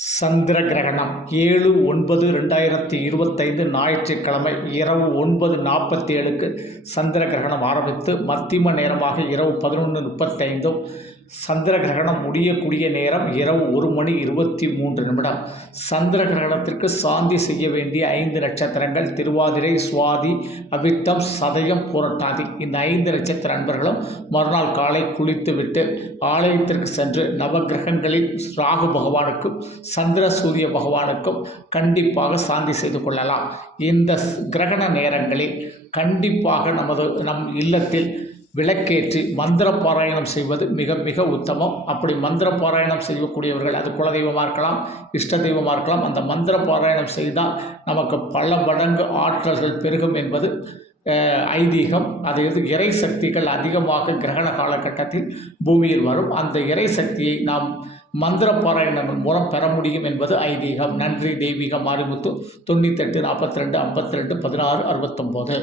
சந்திர கிரகணம் ஏழு ஒன்பது ரெண்டாயிரத்தி இருபத்தைந்து ஞாயிற்றுக்கிழமை இரவு ஒன்பது நாற்பத்தி ஏழுக்கு சந்திர கிரகணம் ஆரம்பித்து மத்தியம நேரமாக இரவு பதினொன்று முப்பத்தைந்தும் சந்திர கிரகணம் முடியக்கூடிய நேரம் இரவு ஒரு மணி இருபத்தி மூன்று நிமிடம். சந்திர கிரகணத்திற்கு சாந்தி செய்ய வேண்டிய ஐந்து நட்சத்திரங்கள் திருவாதிரை சுவாதி அவித்தம் சதயம் புரட்டாதி. இந்த ஐந்து நட்சத்திர அன்பர்களும் மறுநாள் காலை குளித்துவிட்டு ஆலயத்திற்கு சென்று நவகிரகங்களில் ராகு பகவானுக்கும் சந்திர சூரிய பகவானுக்கும் கண்டிப்பாக சாந்தி செய்து கொள்ளலாம். இந்த ஸ்- கிரகண நேரங்களில் கண்டிப்பாக நமது நம் இல்லத்தில் விளக்கேற்றி மந்திர பாராயணம் செய்வது மிக மிக உத்தமம். அப்படி மந்திர பாராயணம் செய்யக்கூடியவர்கள் அது குலதெய்வமாக இருக்கலாம் இஷ்ட தெய்வமாக இருக்கலாம் அந்த மந்திர பாராயணம் செய்தால் நமக்கு பல மடங்கு ஆற்றல்கள் பெருகும் என்பது ஐதீகம். அதாவது இது இறை சக்திகள் அதிகமாக கிரகண காலகட்டத்தில் பூமியில் வரும். அந்த இறை சக்தியை நாம் மந்திர பாராயணம் மூலம் பெற முடியும் என்பது ஐதீகம். நன்றி தெய்வீகம். மாரிமுத்து தொண்ணூத்தெட்டு நாற்பத்தி ரெண்டு ஐம்பத்தி ரெண்டு பதினாறு அறுபத்தொம்போது.